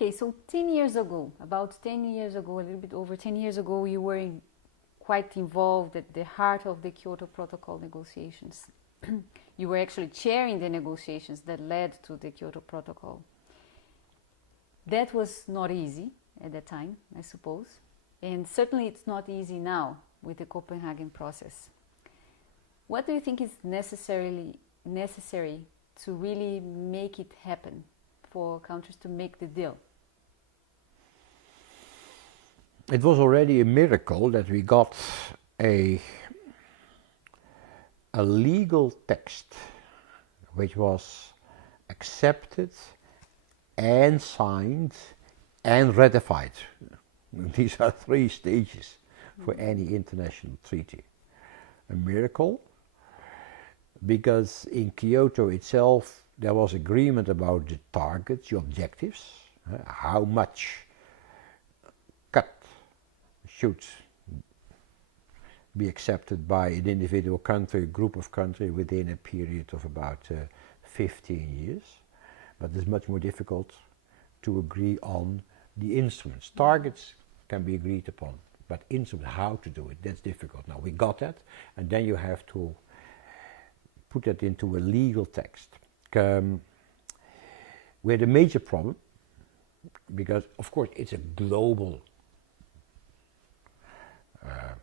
Okay, so 10 years ago, about 10 years ago, a little bit over 10 years ago, you were quite involved at the heart of the Kyoto Protocol negotiations. You were actually chairing the negotiations that led to the Kyoto Protocol. That was not easy at that time, I suppose. And certainly it's not easy now with the Copenhagen process. What do you think is necessary to really make it happen, for countries to make the deal? It was already a miracle that we got a legal text which was accepted and signed and ratified. These are 3 stages for any international treaty. A miracle, because in Kyoto itself there was agreement about the targets, the objectives, how much cut should be accepted by an individual country, a group of countries within a period of about 15 years. But it's much more difficult to agree on the instruments. Targets can be agreed upon, but instruments, how to do it, that's difficult. Now we got that, and then you have to put that into a legal text. We had a major problem, because of course it's a global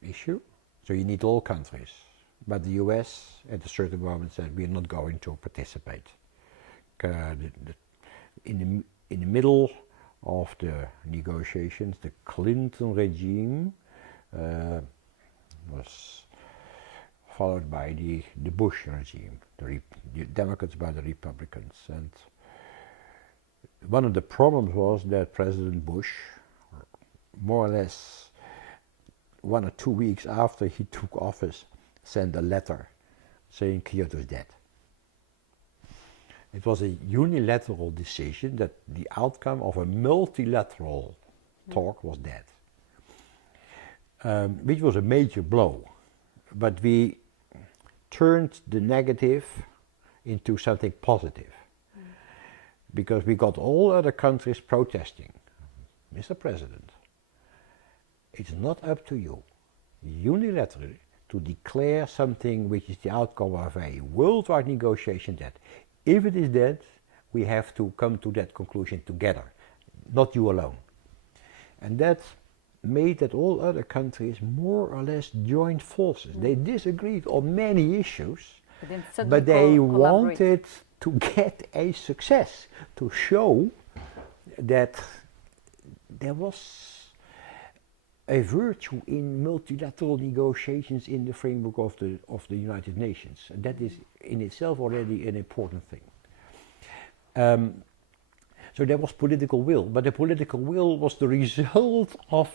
issue, so you need all countries. But the US at a certain moment said we're not going to participate. In the middle of the negotiations, the Clinton regime was followed by the Bush regime, the Democrats by the Republicans. And one of the problems was that President Bush, more or less 1 or 2 weeks after he took office, sent a letter saying Kyoto is dead. It was a unilateral decision that the outcome of a multilateral talk was dead, which was a major blow. But we turned the negative into something positive, because we got all other countries protesting. Mr. President, it's not up to you unilaterally to declare something which is the outcome of a worldwide negotiation that if it is dead, we have to come to that conclusion together, not you alone. And that made that all other countries more or less joined forces. They disagreed on many issues, but they wanted to get a success, to show that there was a virtue in multilateral negotiations in the framework of the United Nations. And that is in itself already an important thing. So there was political will, but the political will was the result of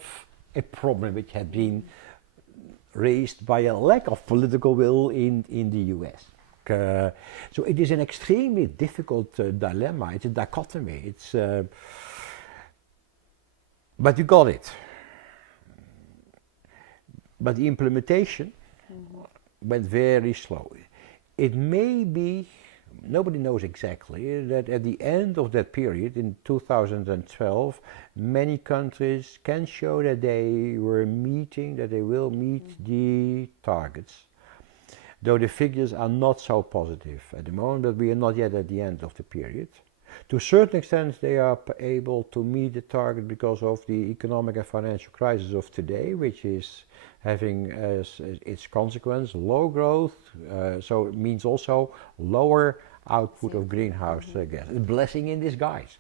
a problem which had been raised by a lack of political will in the US. So it is an extremely difficult dilemma. It's a dichotomy. But you got it. But the implementation went very slowly. It may be, nobody knows exactly, that at the end of that period, in 2012, many countries can show that they were meeting, that they will meet the targets. Though the figures are not so positive at the moment, but we are not yet at the end of the period. To a certain extent, they are able to meet the target because of the economic and financial crisis of today, which is having as its consequence low growth, so it means also lower output of greenhouse gas. A blessing in disguise,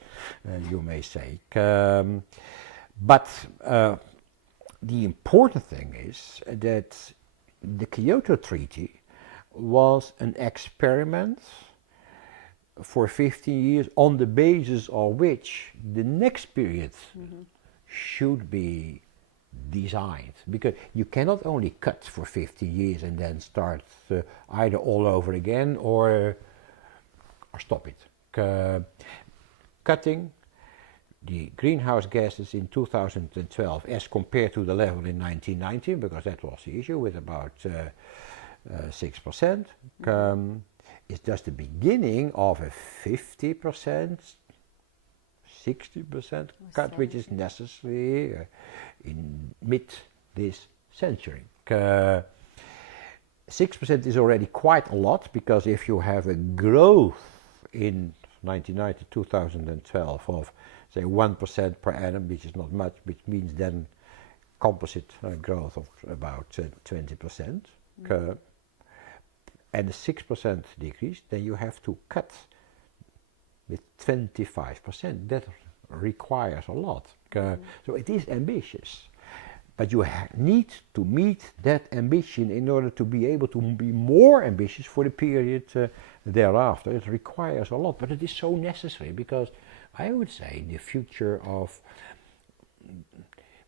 you may say. But the important thing is that the Kyoto Treaty was an experiment for 15 years on the basis of which the next period should be designed. Because you cannot only cut for 50 years and then start either all over again or stop it. Cutting the greenhouse gases in 2012 as compared to the level in 1990, because that was the issue, with about 6%, is just the beginning of a 50%, 60% cut, which is necessary in mid this century. 6% is already quite a lot, because if you have a growth in 1990 to 2012 of say 1% per annum, which is not much, which means then composite growth of about 20%, and a 6% decrease, then you have to cut with 25%. That requires a lot. So it is ambitious. But you need to meet that ambition in order to be able to be more ambitious for the period thereafter. It requires a lot, but it is so necessary, because I would say the future of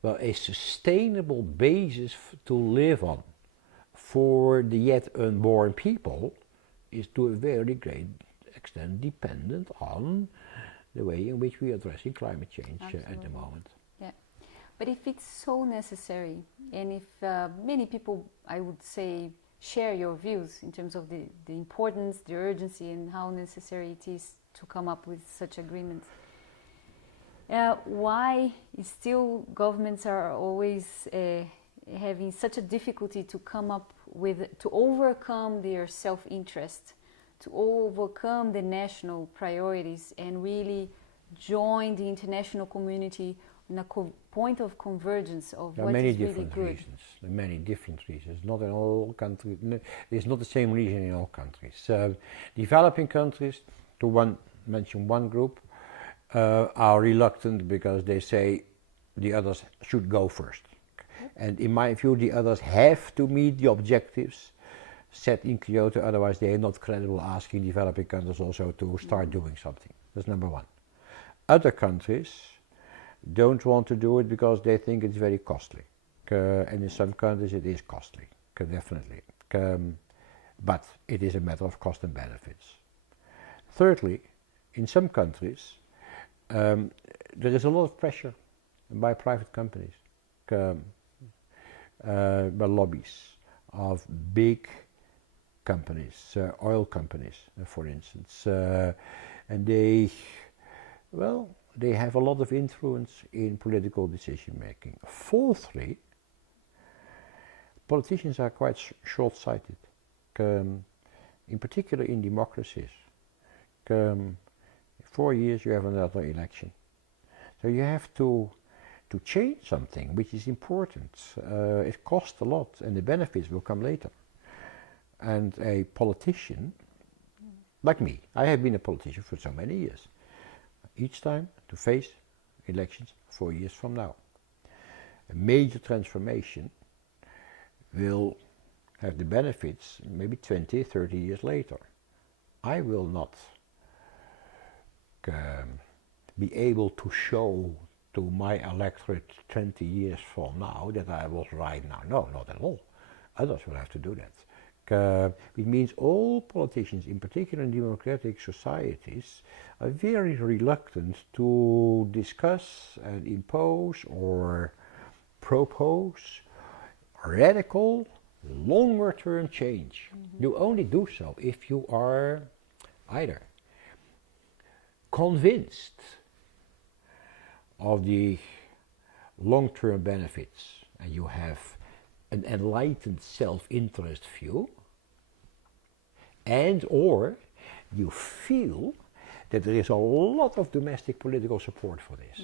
a sustainable basis to live on for the yet unborn people is to a very great extent dependent on the way in which we are addressing climate change at the moment. Yeah, but if it's so necessary, and if many people, I would say, share your views in terms of the importance, the urgency, and how necessary it is to come up with such agreements, why is still governments are always having such a difficulty to come up with, to overcome their self-interest, to overcome the national priorities, and really join the international community in a point of convergence of what is really good? There are many different reasons. Not in all countries. It's not the same reason in all countries. Developing countries, to mention one group, are reluctant because they say the others should go first. And in my view, the others have to meet the objectives set in Kyoto, otherwise they are not credible asking developing countries also to start doing something. That's number one. Other countries don't want to do it because they think it's very costly. And in some countries it is costly, definitely. But it is a matter of cost and benefits. Thirdly, in some countries, there is a lot of pressure by private companies, by lobbies of big companies, oil companies, for instance, and they have a lot of influence in political decision making. Fourthly, politicians are quite short-sighted, in particular in democracies. 4 years you have another election, so you have to change something which is important. It costs a lot, and the benefits will come later. And a politician, like me, I have been a politician for so many years, each time to face elections 4 years from now. A major transformation will have the benefits maybe 20, 30 years later. I will not be able to show to my electorate 20 years from now that I was right now. No, not at all. Others will have to do that. It means all politicians, in particular in democratic societies, are very reluctant to discuss and impose or propose radical, longer-term change. Mm-hmm. You only do so if you are either convinced of the long-term benefits and you have an enlightened self-interest view, and or you feel that there is a lot of domestic political support for this.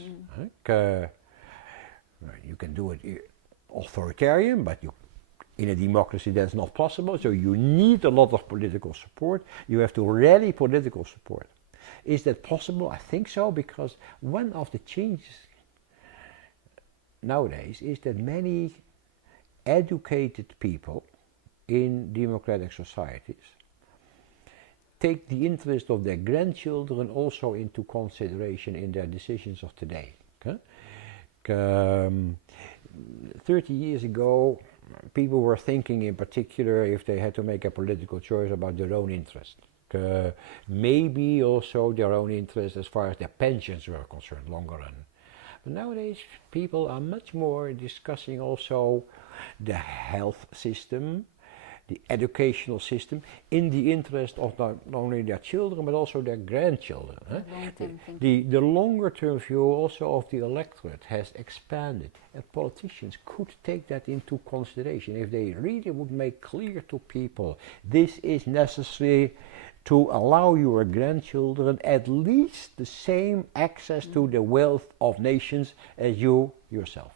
You can do it authoritarian, but in a democracy that's not possible, so you need a lot of political support. You have to rally political support. Is that possible? I think so, because one of the changes nowadays is that many educated people in democratic societies take the interest of their grandchildren also into consideration in their decisions of today. 30 years ago, people were thinking in particular if they had to make a political choice about their own interest. Maybe also their own interest as far as their pensions were concerned, longer run. But nowadays people are much more discussing also the health system, the educational system, in the interest of not only their children but also their grandchildren. The longer term view also of the electorate has expanded, and politicians could take that into consideration if they really would make clear to people this is necessary to allow your grandchildren at least the same access to the wealth of nations as you yourself.